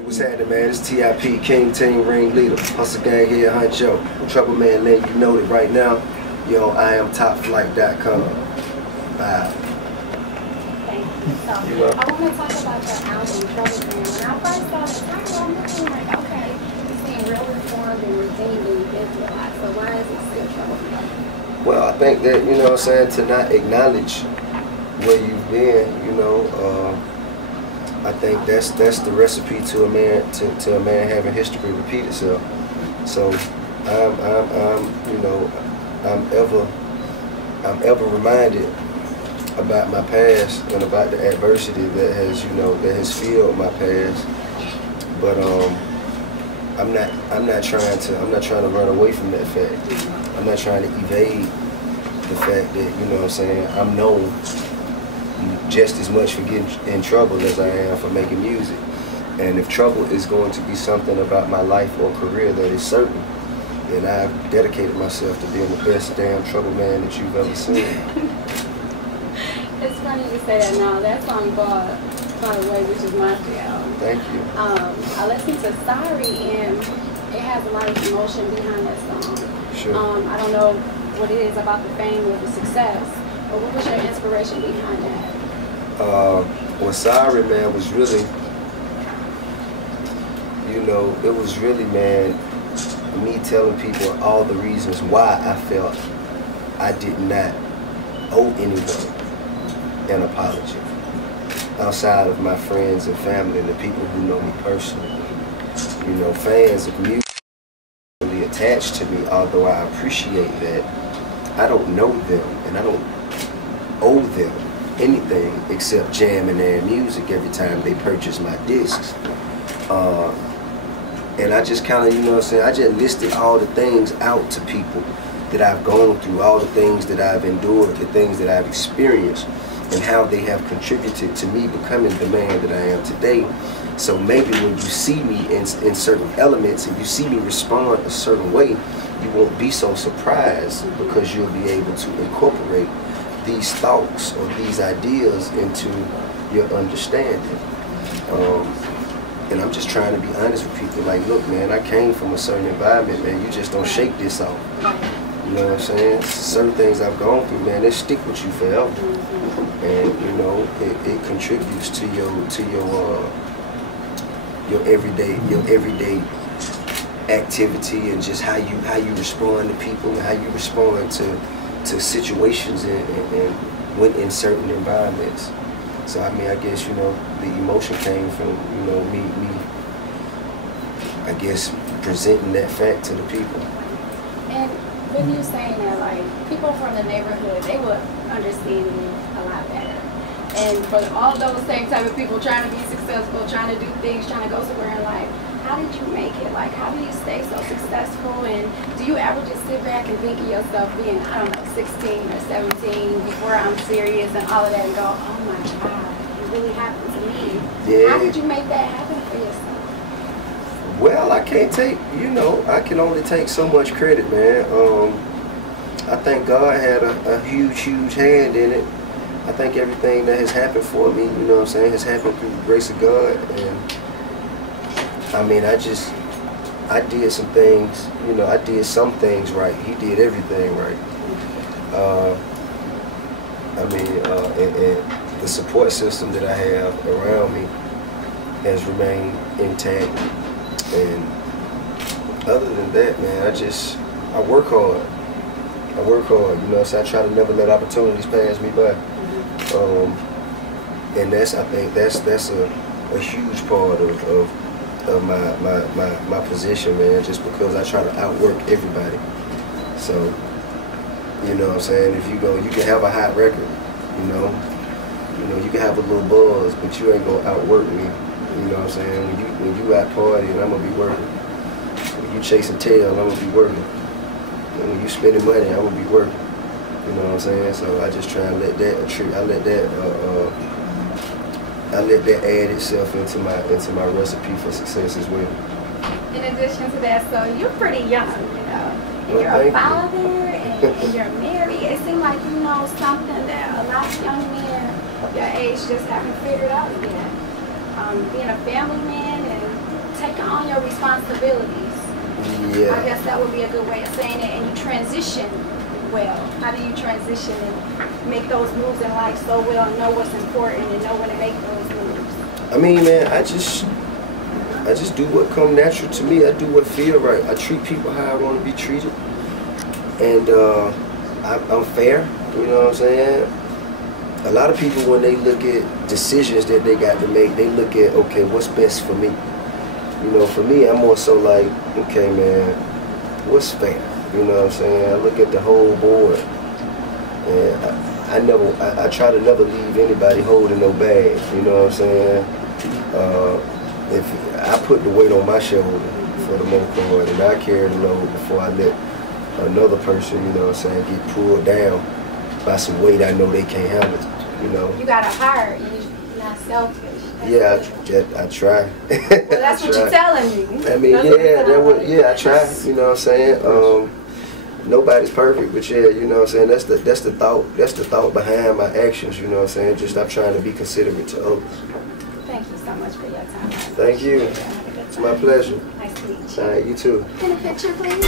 Hey, what's happening, man? It's TIP, King Team Ringleader, Hustle Gang here, Huncho. Trouble Man letting you know that right now, you're on IamTopFlight.com. Bye. Thank you. So, I want to talk about your album, Trouble Man. When I first saw the title, I'm looking like, okay, you seem real reformed and redeemed and you've been through a lot. So why is it still Trouble Man? Well, I think that, you know what I'm saying, to not acknowledge where you've been, you know, I think that's the recipe to a man to a man having history repeat itself. So I'm ever reminded about my past and about the adversity that has filled my past. But I'm not trying to run away from that fact. I'm not trying to evade the fact that, you know what I'm saying, I'm known just as much for getting in trouble as I am for making music. And if trouble is going to be something about my life or career that is certain, then I've dedicated myself to being the best damn trouble man that you've ever seen. It's funny you say that now. That song by the way, which is my album. Thank you. I listened to Sorry and it has a lot of emotion behind that song. Sure. I don't know what it is about the fame or the success, but what was your inspiration behind that? Well, Sorry, man, was really, you know, it was really, man, me telling people all the reasons why I felt I did not owe anyone an apology outside of my friends and family and the people who know me personally. You know, fans of music really attached to me, although I appreciate that. I don't know them and I don't owe them anything except jamming their music every time they purchase my discs. And I just kind of, you know what I'm saying, I just listed all the things out to people that I've gone through, all the things that I've endured, the things that I've experienced, and how they have contributed to me becoming the man that I am today. So maybe when you see me in certain elements and you see me respond a certain way, you won't be so surprised because you'll be able to incorporate these thoughts or these ideas into your understanding. And I'm just trying to be honest with people. Like, look, man, I came from a certain environment, man. You just don't shake this off. You know what I'm saying? Certain things I've gone through, man, they stick with you forever. And you know, it contributes to your everyday activity and just how you respond to people and how you respond to situations and when in certain environments. So I mean, I guess, you know, the emotion came from, you know, me I guess presenting that fact to the people. And with you saying that, like, people from the neighborhood, they would understand you a lot better. And for all those same type of people trying to be successful, trying to do things, trying to go somewhere in life, how did you make it? Like, how do you stay so successful? And do you ever just sit back and think of yourself being, I don't know, 16 or 17 before I'm serious and all of that and go, oh my God, it really happened to me? Yeah. How did you make that happen for yourself? Well, I can't take, you know, I can only take so much credit, man. I think God had a huge hand in it. I think everything that has happened for me, you know what I'm saying, has happened through the grace of God. And I mean, I did some things, you know, I did some things right. He did everything right. I mean, and the support system that I have around me has remained intact. And other than that, man, I work hard. I work hard, you know, so I try to never let opportunities pass me by. And I think that's a huge part of my position, man, just because I try to outwork everybody. So, you know what I'm saying, if you can have a hot record, you know, you can have a little buzz, but you ain't gonna outwork me. You know what I'm saying? When you out partying, I'm gonna be working. When you chasing tail, I'm gonna be working. And when you spending money, I'm gonna be working. You know what I'm saying? So I just try and let that add itself into my recipe for success as well. In addition to that, so you're pretty young, you know, and Well, you're a father and you're married. It seems like you know something that a lot of young men of your age just haven't figured out yet. Being a family man and taking on your responsibilities. Yeah. I guess that would be a good way of saying it. And you transition well. How do you transition and make those moves in life so well, and know what's important and know when to make those moves? I mean, man, I just do what come natural to me. I do what feel right. I treat people how I want to be treated, and I'm fair. You know what I'm saying? A lot of people, when they look at decisions that they got to make, they look at, okay, what's best for me? You know, for me, I'm more so like, okay, man, what's fair? You know what I'm saying? I look at the whole board, and I try to never leave anybody holding no bag. You know what I'm saying? If I put the weight on my shoulder for the most part, and I carry the load before I let another person, you know what I'm saying, get pulled down by some weight I know they can't handle. You know. You got a heart. You're not selfish. I try. Well, that's what you're telling me. I mean, I try. You know what I'm saying? Nobody's perfect, but yeah, you know what I'm saying? That's the thought behind my actions, you know what I'm saying? Just I'm trying to be considerate to others. Thank you so much for your time. Thank you. It's my pleasure. Nice to meet you. All right, you too. In a picture, please.